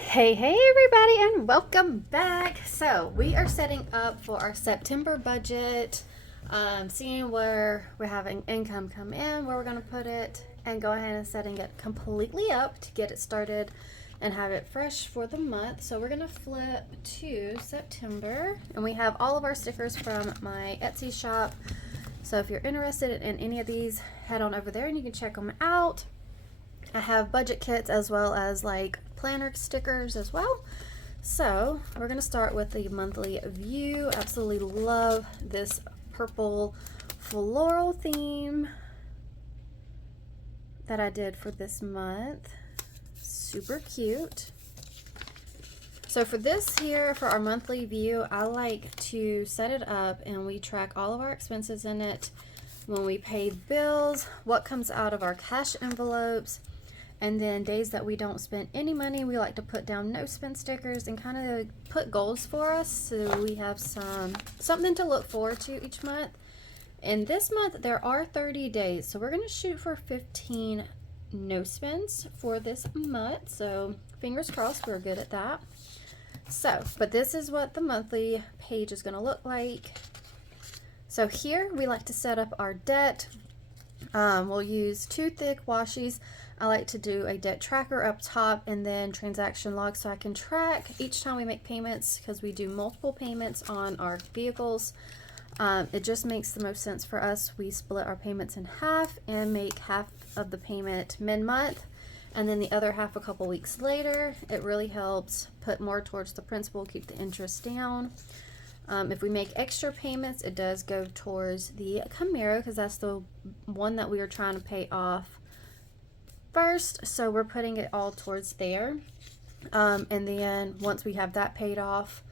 Hey everybody, and welcome back. So we are setting up for our September budget, seeing where we're having income come in, where we're going to put it, and go ahead and setting it completely up to get it started and have it fresh for the month. So we're going to flip to September, and we have all of our stickers from my Etsy shop. So if you're interested in any of these, head on over there and you can check them out. I have budget kits as well as like planner stickers as well. So we're going to start with the monthly view. Absolutely love this purple floral theme that I did for this month. Super cute. So for this here, for our monthly view, I like to set it up and we track all of our expenses in it. When we pay bills, what comes out of our cash envelopes, and then days that we don't spend any money, we like to put down no spend stickers and kind of put goals for us so we have something to look forward to each month. And this month there are 30 days, so we're going to shoot for 15 no spends for this month. So fingers crossed we're good at that. So, but this is what the monthly page is going to look like. So here we like to set up our debt. We'll use 2 thick washies. I like to do a debt tracker up top and then transaction log so I can track each time we make payments, because we do multiple payments on our vehicles. It just makes the most sense for us. We split our payments in half and make half of the payment mid-month and then the other half a couple weeks later. It really helps put more towards the principal, keep the interest down. If we make extra payments, it does go towards the Camaro because that's the one that we are trying to pay off first. So we're putting it all towards there. And then once we have that paid off,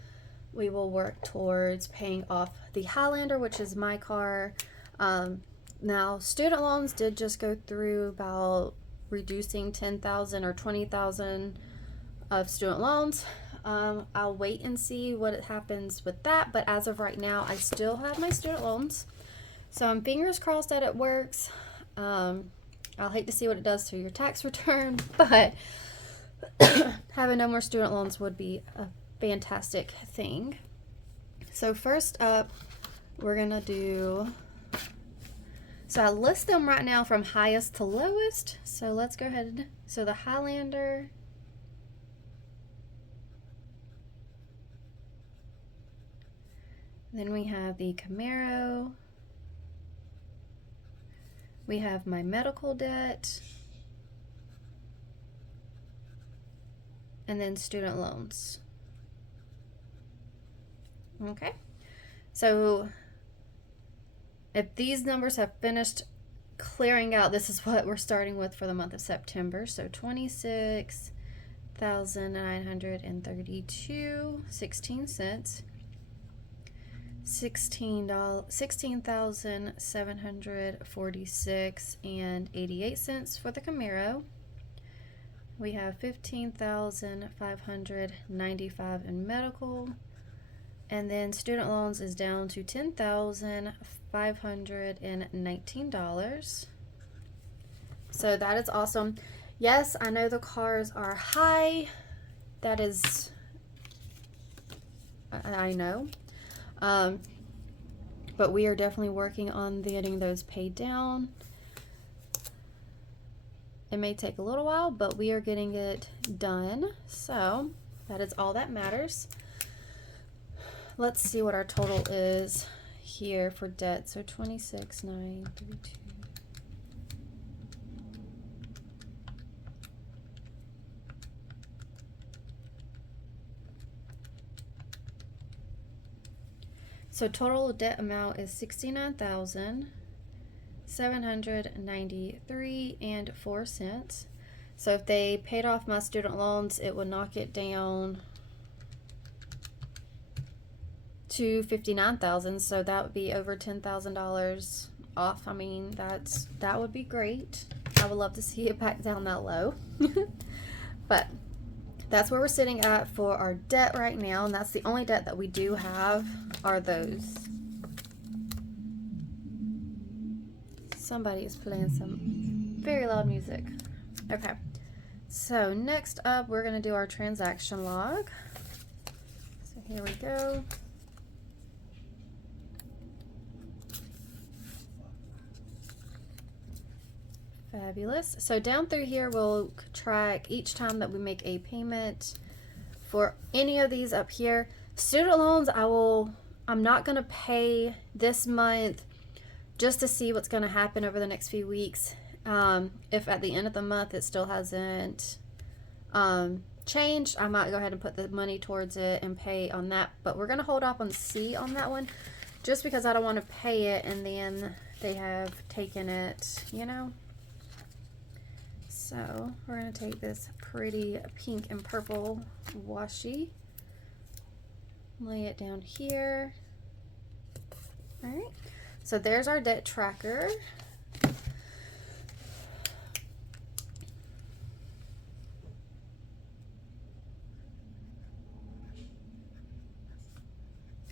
we will work towards paying off the Highlander, which is my car. Now, student loans did just go through about reducing 10,000 or 20,000 of student loans. I'll wait and see what happens with that, but as of right now, I still have my student loans. So I'm fingers crossed that it works. I'll hate to see what it does to your tax return, but having no more student loans would be a fantastic thing. So first up, we're gonna do, so I list them right now from highest to lowest. So let's go ahead. So the Highlander, then we have the Camaro, we have my medical debt, and then student loans. Okay, so if these numbers have finished clearing out, this is what we're starting with for the month of September. So 26,932.16. $16,746.88 for the Camaro. We have $15,595 in medical, and then student loans is down to $10,519. So that is awesome. Yes, I know the cars are high. That is, I know. But we are definitely working on getting those paid down. It may take a little while, but we are getting it done. So that is all that matters. Let's see what our total is here for debt. So 26,932. So total debt amount is $69,793.04. So if they paid off my student loans, it would knock it down to $59,000. So that would be over $10,000 off. I mean, that would be great. I would love to see it back down that low. But that's where we're sitting at for our debt right now, and that's the only debt that we do have are those. Somebody is playing some very loud music. Okay, So next up, we're going to do our transaction log. So here we go. Fabulous. So down through here, we'll track each time that we make a payment for any of these up here. Student loans, I'm not going to pay this month just to see what's going to happen over the next few weeks. If at the end of the month it still hasn't changed, I might go ahead and put the money towards it and pay on that. But we're going to hold off on C on that one just because I don't want to pay it and then they have taken it, you know. So we're going to take this pretty pink and purple washi, lay it down here. All right, so there's our debt tracker.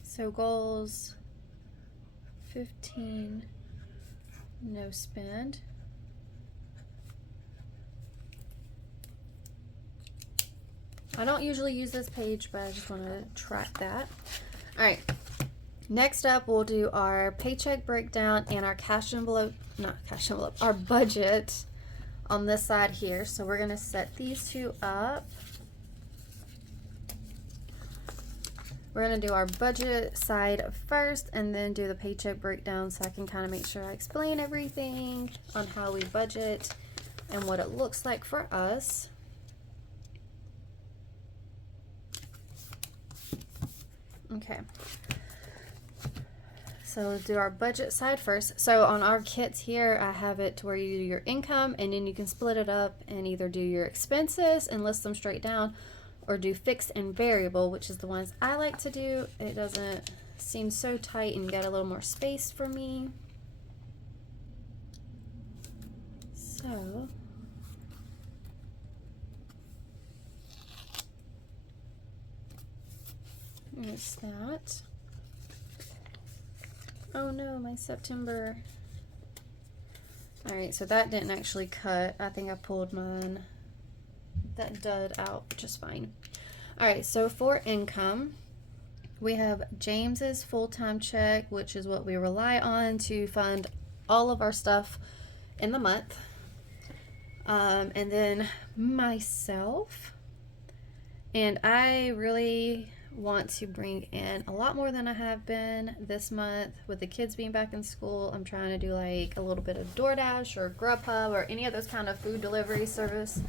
So goals, 15, no spend. I don't usually use this page, but I just want to track that. All right, next up we'll do our paycheck breakdown and our cash envelope, not cash envelope, our budget on this side here. So we're going to set these two up. We're going to do our budget side first and then do the paycheck breakdown so I can kind of make sure I explain everything on how we budget and what it looks like for us. Okay, so let's do our budget side first. So on our kits here, I have it to where you do your income and then you can split it up and either do your expenses and list them straight down or do fixed and variable, which is the ones I like to do. It doesn't seem so tight and get a little more space for me. So there's that. Oh no, my September. All right, so that didn't actually cut. I think I pulled mine, that dud out just fine. All right, so for income, we have James's full-time check, which is what we rely on to fund all of our stuff in the month. And then myself, and I really want to bring in a lot more than I have been this month with the kids being back in school. I'm trying to do like a little bit of DoorDash or Grubhub or any of those kind of food delivery service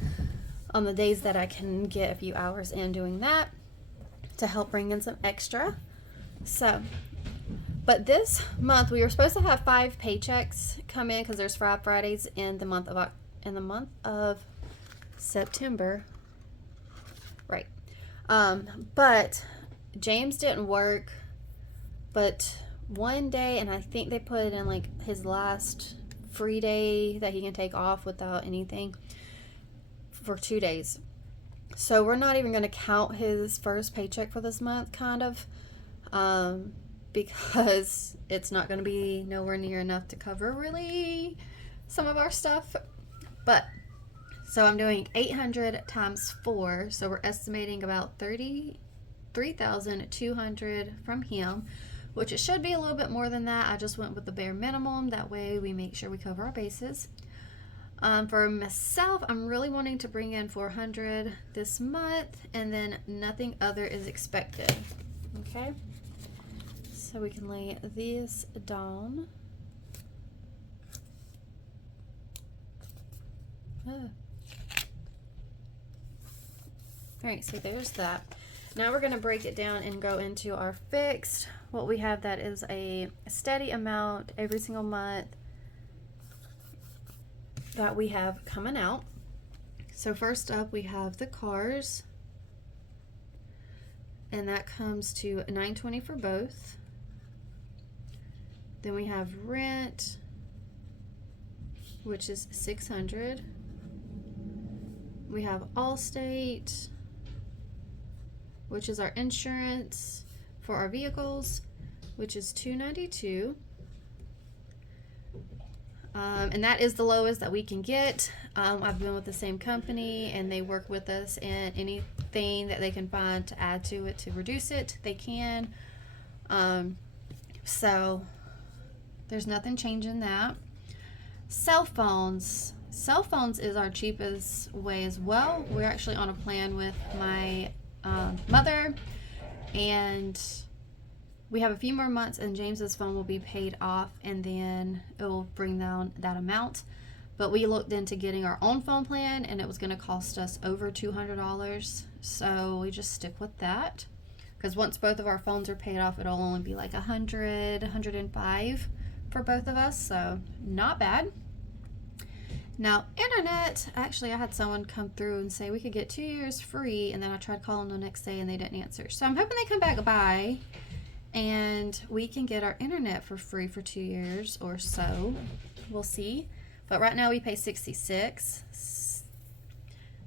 on the days that I can get a few hours in doing that to help bring in some extra. So, but this month we were supposed to have 5 paychecks come in because there's 5 Fridays in the month of September, right? But James didn't work, but one day, and I think they put it in like his last free day that he can take off without anything for 2 days. So we're not even going to count his first paycheck for this month, kind of, because it's not going to be nowhere near enough to cover really some of our stuff. But so I'm doing 800 times 4, so we're estimating about 33,200 from him, which it should be a little bit more than that. I just went with the bare minimum. That way we make sure we cover our bases. For myself, I'm really wanting to bring in 400 this month, and then nothing other is expected. Okay, so we can lay these down. All right, so there's that. Now we're going to break it down and go into our fixed. What we have that is a steady amount every single month that we have coming out. So first up we have the cars, and that comes to $920 for both. Then we have rent, which is $600. We have Allstate, which is our insurance for our vehicles, which is $292. And that is the lowest that we can get. I've been with the same company, and they work with us, and anything that they can find to add to it to reduce it, they can. So there's nothing changing that. Cell phones. Cell phones is our cheapest way as well. We're actually on a plan with my mother, and we have a few more months and James's phone will be paid off, and then it will bring down that amount. But we looked into getting our own phone plan, and it was going to cost us over $200. So we just stick with that, because once both of our phones are paid off, it'll only be like $105 for both of us. So not bad. Now, internet, actually I had someone come through and say we could get 2 years free, and then I tried calling the next day and they didn't answer. So I'm hoping they come back by and we can get our internet for free for 2 years or so. We'll see. But right now we pay $66.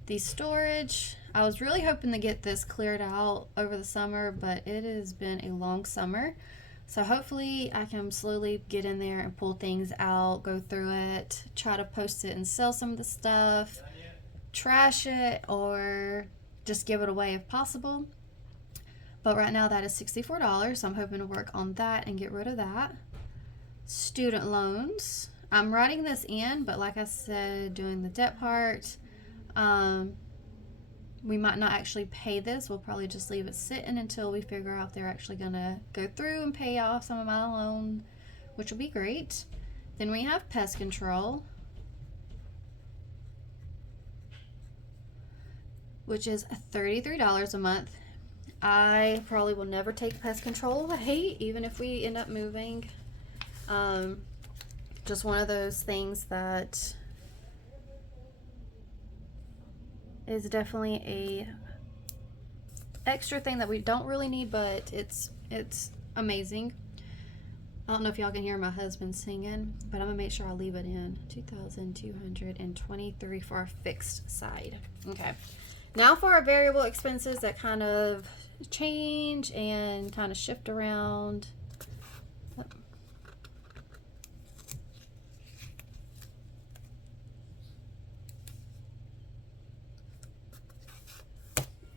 The storage, I was really hoping to get this cleared out over the summer, but it has been a long summer. So hopefully I can slowly get in there and pull things out, go through it, try to post it and sell some of the stuff, trash it, or just give it away if possible. But right now that is $64, so I'm hoping to work on that and get rid of that. Student loans. I'm writing this in, but like I said, doing the debt part, we might not actually pay this. We'll probably just leave it sitting until we figure out if they're actually going to go through and pay off some of my loan, which will be great. Then we have pest control, which is $33 a month. I probably will never take pest control away, even if we end up moving. Just one of those things that is definitely a extra thing that we don't really need, but it's amazing. I don't know if y'all can hear my husband singing, but I'm gonna make sure I leave it in. 2,223 for our fixed side. Okay, now for our variable expenses that kind of change and kind of shift around.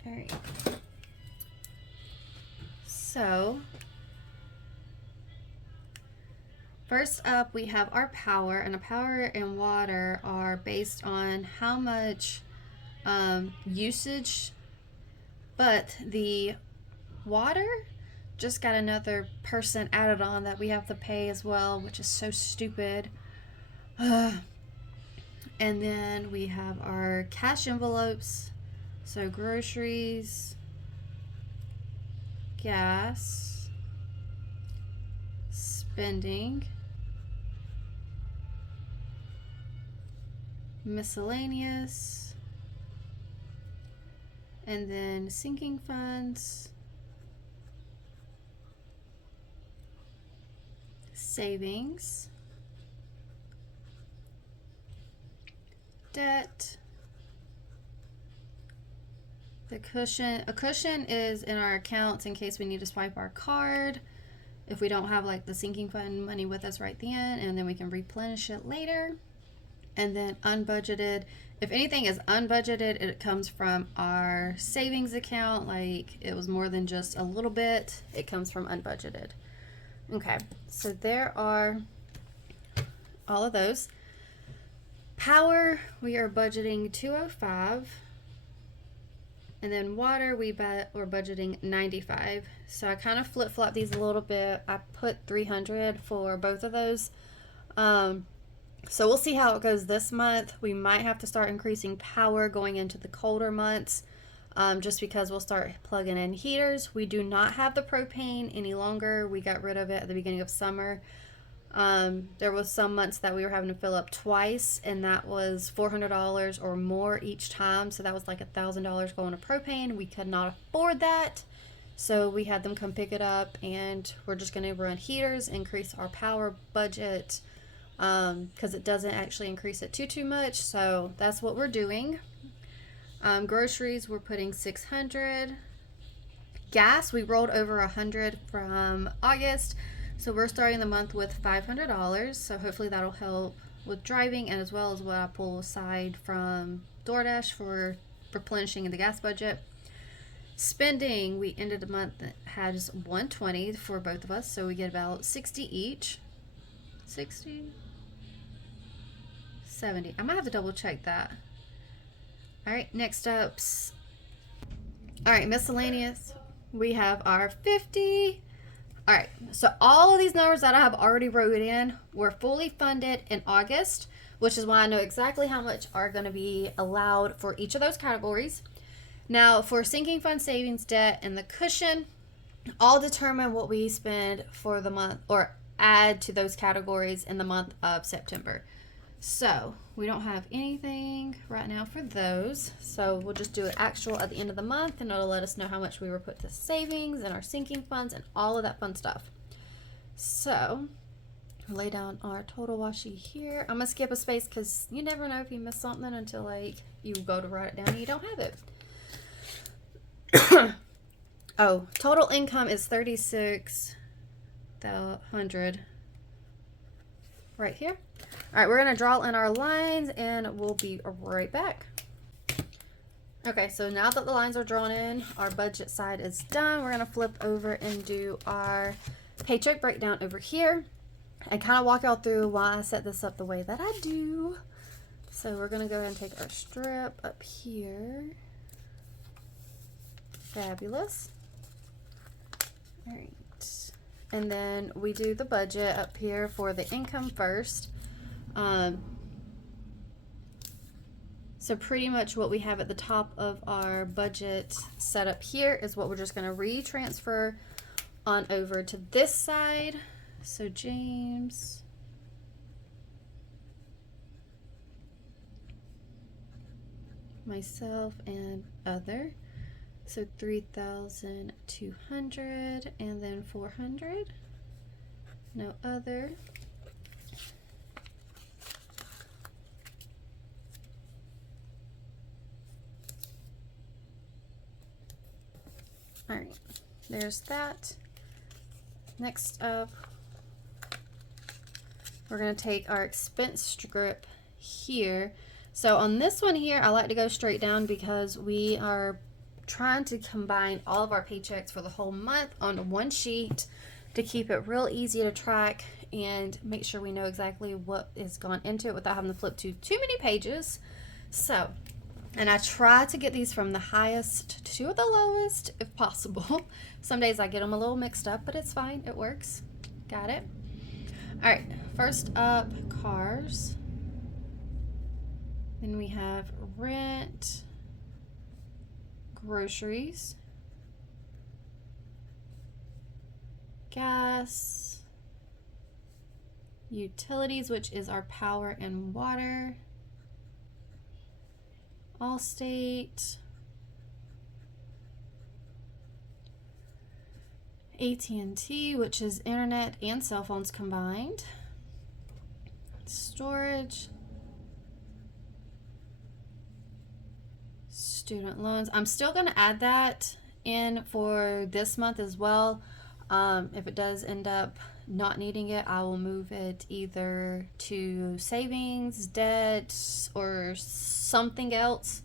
All right. So first up, we have our power, and the power and water are based on how much usage, but the water just got another % added on that we have to pay as well, which is so stupid. And then we have our cash envelopes, so groceries, gas, spending, miscellaneous, and then sinking funds, savings, debt. The cushion, a cushion is in our accounts in case we need to swipe our card if we don't have like the sinking fund money with us right then, and then we can replenish it later. And then unbudgeted, if anything is unbudgeted, it comes from our savings account, like it was more than just a little bit, it comes from unbudgeted. Okay, so there are all of those. Power, we are budgeting $205. And then water, we're budgeting $95. So I kind of flip-flop these a little bit. I put $300 for both of those. So we'll see how it goes this month. We might have to start increasing power going into the colder months, just because we'll start plugging in heaters. We do not have the propane any longer. We got rid of it at the beginning of summer. There was some months that we were having to fill up twice, and that was $400 or more each time. So that was like $1,000 going to propane. We could not afford that. So we had them come pick it up, and we're just going to run heaters, increase our power budget, because it doesn't actually increase it too much. So that's what we're doing. Groceries, we're putting $600. Gas, we rolled over $100 from August. So we're starting the month with $500, so hopefully that'll help with driving, and as well as what I pull aside from DoorDash for replenishing in the gas budget. Spending, we ended the month that has 120 for both of us, so we get about 60 each. 60, 70. I might have to double check that. All right, next up, all right, miscellaneous. We have our 50. All right, so all of these numbers that I have already wrote in were fully funded in August, which is why I know exactly how much are going to be allowed for each of those categories. Now, for sinking fund, savings, debt, and the cushion, I'll determine what we spend for the month or add to those categories in the month of September. So we don't have anything right now for those. So we'll just do an actual at the end of the month, and it'll let us know how much we were put to savings and our sinking funds and all of that fun stuff. So lay down our total washi here. I'm gonna skip a space because you never know if you miss something until like you go to write it down and you don't have it. Oh, total income is $36,100 right here. All right, we're gonna draw in our lines and we'll be right back. Okay, so now that the lines are drawn in, our budget side is done. We're gonna flip over and do our paycheck breakdown over here and kind of walk y'all through why I set this up the way that I do. So we're gonna go ahead and take our strip up here. Fabulous. All right, and then we do the budget up here for the income first. So pretty much what we have at the top of our budget set up here is what we're just going to retransfer on over to this side. So James, myself, and other. So 3,200 and then 400. No other. All right, there's that. Next up, we're going to take our expense strip here. So on this one here, I like to go straight down because we are trying to combine all of our paychecks for the whole month on one sheet to keep it real easy to track and make sure we know exactly what is gone into it without having to flip to too many pages. So, and I try to get these from the highest to the lowest if possible. Some days I get them a little mixed up, but it's fine. It works. Got it? All right. First up, cars. Then we have rent, groceries, gas, utilities, which is our power and water, Allstate, AT&T, which is internet and cell phones combined, storage, student loans. I'm still going to add that in for this month as well. If it does end up not needing it, I will move it either to savings, debt, or something else,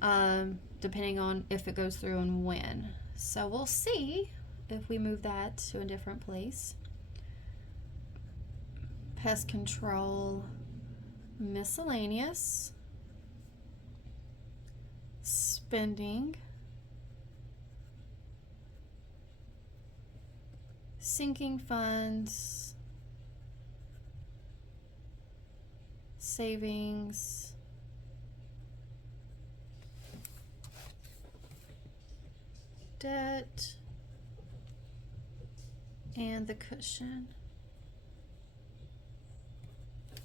depending on if it goes through and when. So we'll see if we move that to a different place. Pest control, miscellaneous, spending, sinking funds, savings, debt, and the cushion.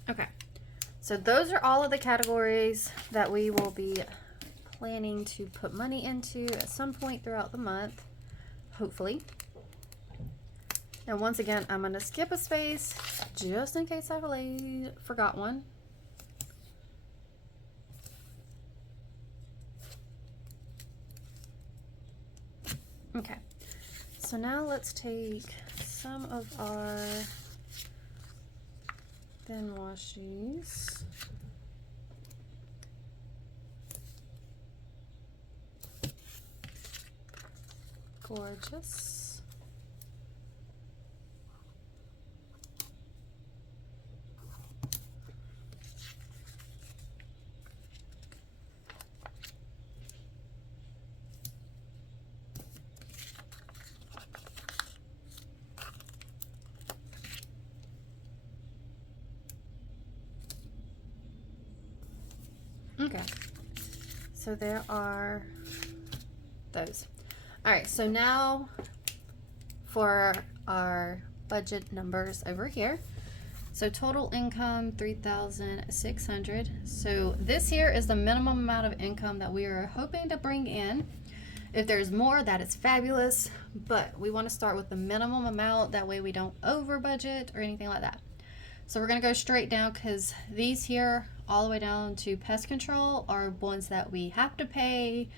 Okay, so those are all of the categories that we will be planning to put money into at some point throughout the month, hopefully. Now, once again, I'm going to skip a space just in case I forgot one. Okay, so now let's take some of our Then washies. Gorgeous. Okay, so there are those. All right, so now for our budget numbers over here. So total income, 3,600. So this here is the minimum amount of income that we are hoping to bring in. If there's more, that is fabulous, but we want to start with the minimum amount. That way we don't over budget or anything like that. So we're going to go straight down because these here all the way down to pest control are ones that we have to pay,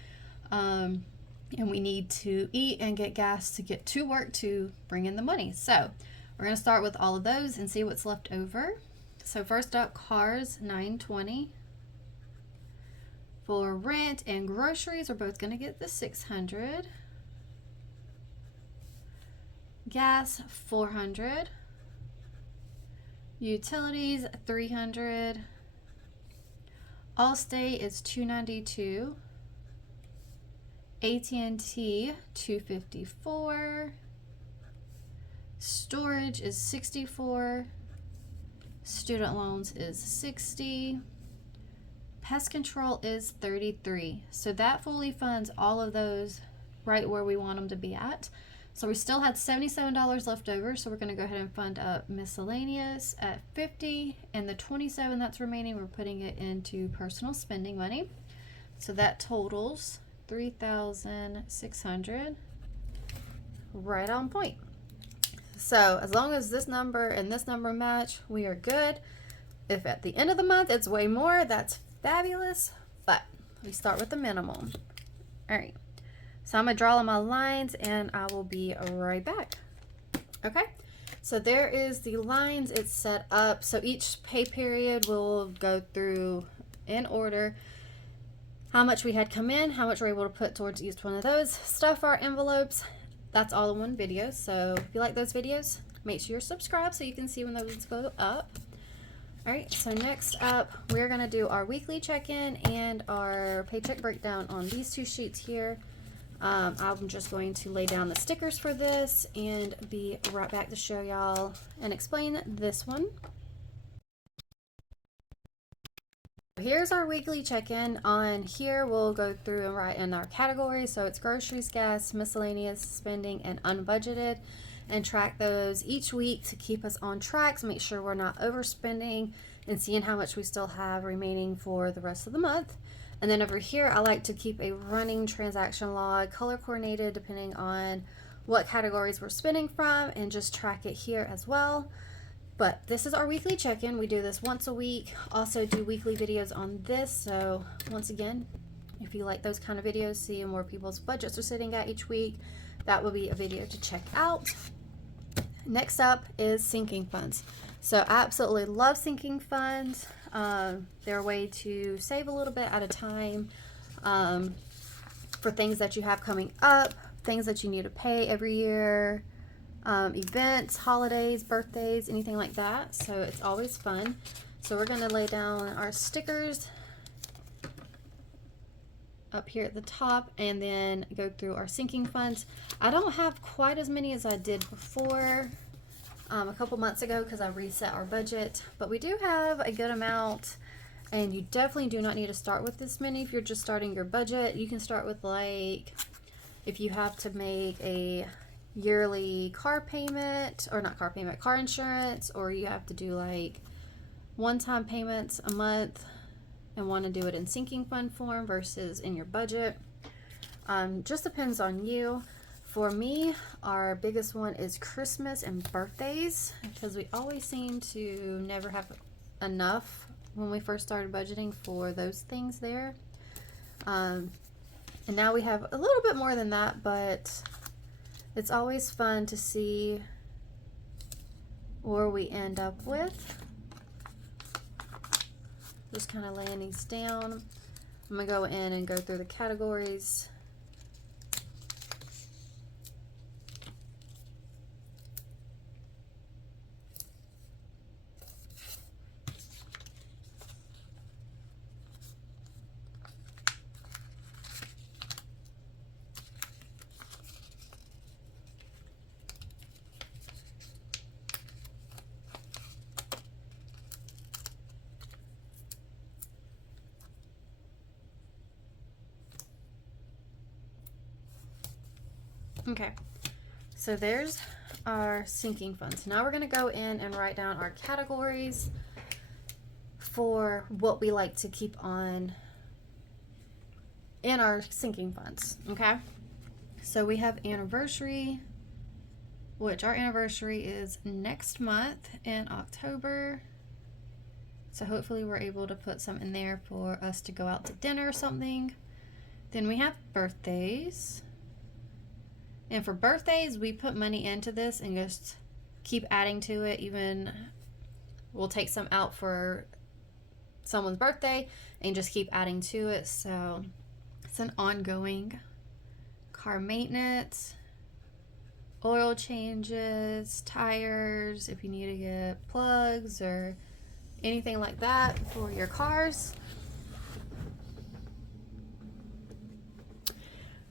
and we need to eat and get gas to get to work to bring in the money. So we're going to start with all of those and see what's left over. So first up, cars, 920. For rent and groceries, we're both going to get the 600. Gas, 400. Utilities, 300. Allstate is 292. AT&T, 254. Storage is 64. Student loans is 60. Pest control is 33. So that fully funds all of those right where we want them to be at. So we still had $77 left over, so we're going to go ahead and fund up miscellaneous at 50, and the 27 that's remaining, we're putting it into personal spending money. So that totals 3,600, right on point. So as long as this number and this number match, we are good. If at the end of the month it's way more, that's fabulous, but we start with the minimum. All right. So I'm going to draw on my lines and I will be right back. Okay, so there is the lines. It's set up. So each pay period will go through in order how much we had come in, how much we're able to put towards each one of those. Stuff our envelopes. That's all in one video. So if you like those videos, make sure you're subscribed so you can see when those go up. All right, so next up, we're going to do our weekly check-in and our paycheck breakdown on these two sheets here. I'm just going to lay down the stickers for this and be right back to show y'all and explain this one. Here's our weekly check-in. On here we'll go through and write in our categories. So it's groceries, gas, miscellaneous spending, and unbudgeted, and track those each week to keep us on track, to make sure we're not overspending and seeing how much we still have remaining for the rest of the month. And then over here, I like to keep a running transaction log, color coordinated depending on what categories we're spending from, and just track it here as well. But this is our weekly check-in. We do this once a week. Also do weekly videos on this. So once again, if you like those kind of videos, seeing where people's budgets are sitting at each week, that will be a video to check out. Next up is sinking funds. So I absolutely love sinking funds. They're a way to save a little bit at a time for things that you have coming up, things that you need to pay every year, events, holidays, birthdays, anything like that. So it's always fun. So we're going to lay down our stickers up here at the top and then go through our sinking funds. I don't have quite as many as I did before. A couple months ago because I reset our budget, but we do have a good amount, and you definitely do not need to start with this many if you're just starting your budget. You can start with, like, if you have to make a yearly car payment, or not car payment, car insurance, or you have to do like one-time payments a month and want to do it in sinking fund form versus in your budget. Just depends on you. For me, our biggest one is Christmas and birthdays, because we always seem to never have enough when we first started budgeting for those things there. And now we have a little bit more than that, but it's always fun to see where we end up with. Just kind of laying these down. I'm going to go in and go through the categories. Okay, so there's our sinking funds. Now we're going to go in and write down our categories for what we like to keep on in our sinking funds. Okay, so we have anniversary, which our anniversary is next month in October. So hopefully we're able to put some in there for us to go out to dinner or something. Then we have birthdays. And for birthdays, we put money into this and just keep adding to it. Even we'll take some out for someone's birthday and just keep adding to it. So it's an ongoing. Car maintenance, oil changes, tires, if you need to get plugs or anything like that for your cars.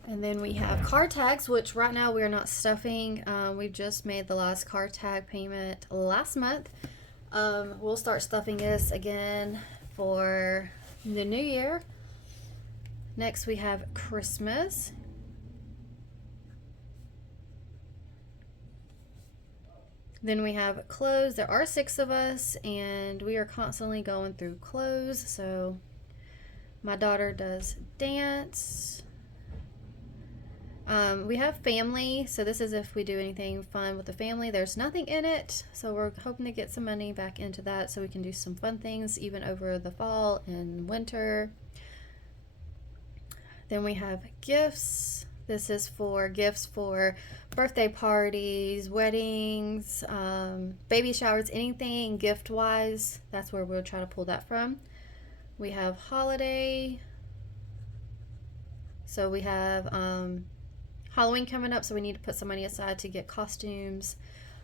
And then we have car tags, which right now we're not stuffing. We just made the last car tag payment last month. We'll start stuffing this again for the new year. Next we have Christmas. Then we have clothes. There are 6 of us and we are constantly going through clothes. So my daughter does dance. We have family, so this is if we do anything fun with the family. There's nothing in it, so we're hoping to get some money back into that so we can do some fun things even over the fall and winter. Then we have gifts. This is for gifts for birthday parties, weddings, baby showers, anything gift wise. That's where we'll try to pull that from. We have holiday. So we have Halloween coming up, so we need to put some money aside to get costumes.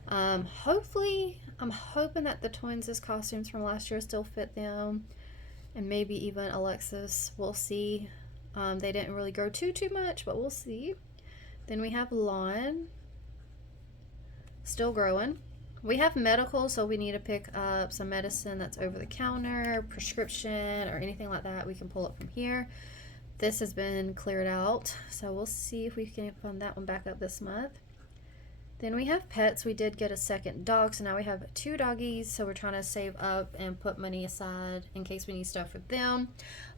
Hopefully, I'm hoping that the twins' costumes from last year still fit them, and maybe even Alexis. We'll see. They didn't really grow too much, but we'll see. Then we have lawn, still growing. We have medical, so we need to pick up some medicine that's over the counter, prescription, or anything like that. We can pull it from here. This has been cleared out, so we'll see if we can fund that one back up this month. Then we have pets. We did get a second dog, so now we have 2 doggies, so we're trying to save up and put money aside in case we need stuff for them,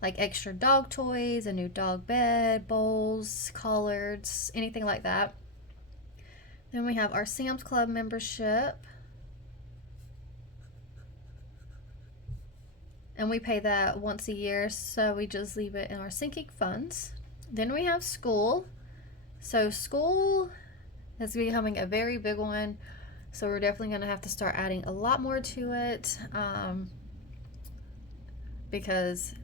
like extra dog toys, a new dog bed, bowls, collards, anything like that. Then we have our Sam's Club membership. And we pay that once a year, so we just leave it in our sinking funds. Then we have school. So school is becoming a very big one, so we're definitely going to have to start adding a lot more to it, because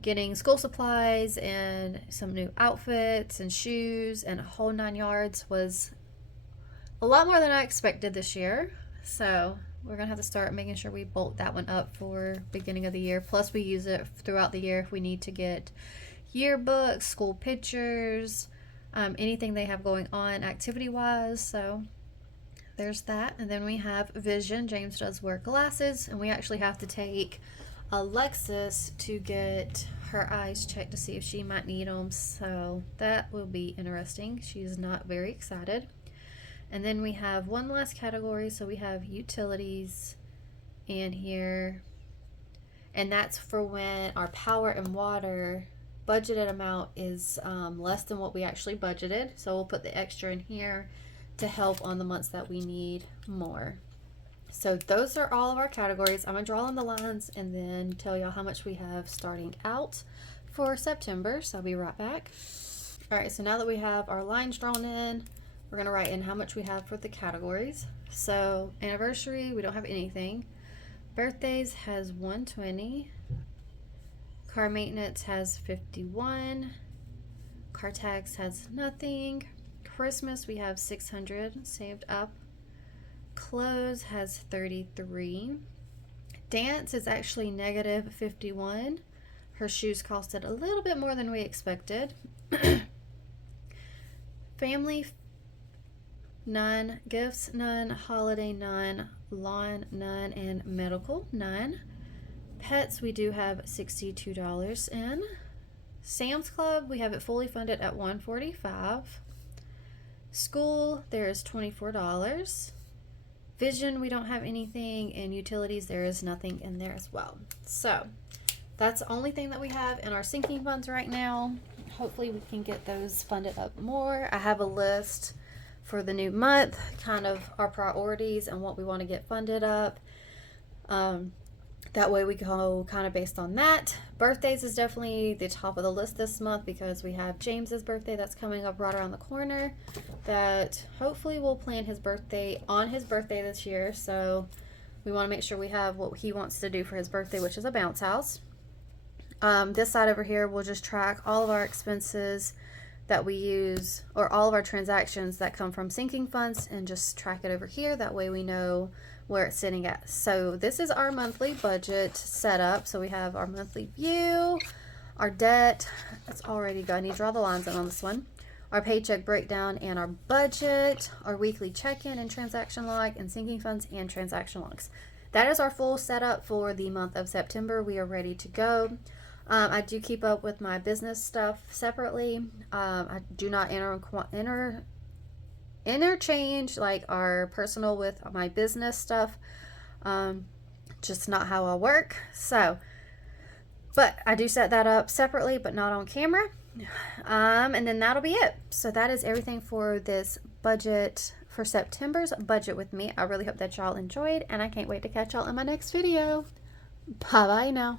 getting school supplies and some new outfits and shoes and a whole 9 yards was a lot more than I expected this year. So we're going to have to start making sure we bulk that one up for beginning of the year. Plus we use it throughout the year if we need to get yearbooks, school pictures, anything they have going on activity-wise. So there's that. And then we have vision. James does wear glasses, and we actually have to take Alexis to get her eyes checked to see if she might need them. So that will be interesting. She's not very excited. And then we have one last category, so we have utilities in here, and that's for when our power and water budgeted amount is less than what we actually budgeted. So we'll put the extra in here to help on the months that we need more. So those are all of our categories. I'm gonna draw on the lines and then tell y'all how much we have starting out for September. So I'll be right back. All right, so now that we have our lines drawn in, we're going to write in how much we have for the categories. So anniversary, we don't have anything. Birthdays has 120. Car maintenance has 51. Car tax has nothing. Christmas, we have 600 saved up. Clothes has 33. Dance is actually negative 51. Her shoes costed a little bit more than we expected. Family, none. Gifts, none. Holiday, none. Lawn, none. And medical, none. Pets, we do have $62 in. Sam's Club, we have it fully funded at $145. School, there is $24. Vision, we don't have anything. And utilities, there is nothing in there as well. So that's the only thing that we have in our sinking funds right now. Hopefully we can get those funded up more. I have a list for the new month, kind of our priorities and what we want to get funded up. That way we go kind of based on that. Birthdays is definitely the top of the list this month because we have James's birthday that's coming up right around the corner. That hopefully we'll plan his birthday on his birthday this year. So we want to make sure we have what he wants to do for his birthday, which is a bounce house. This side over here, we'll just track all of our expenses that we use, or all of our transactions that come from sinking funds, and just track it over here. That way we know where it's sitting at. So this is our monthly budget setup. So we have our monthly view, our debt. That's already good. I need to draw the lines in on this one. Our paycheck breakdown and our budget, our weekly check-in and transaction log, and sinking funds and transaction logs. That is our full setup for the month of September. We are ready to go. I do keep up with my business stuff separately. I do not interchange like our personal with my business stuff. Just not how I work. So, but I do set that up separately, but not on camera. And then that'll be it. So that is everything for this budget, for September's budget with me. I really hope that y'all enjoyed, and I can't wait to catch y'all in my next video. Bye bye now.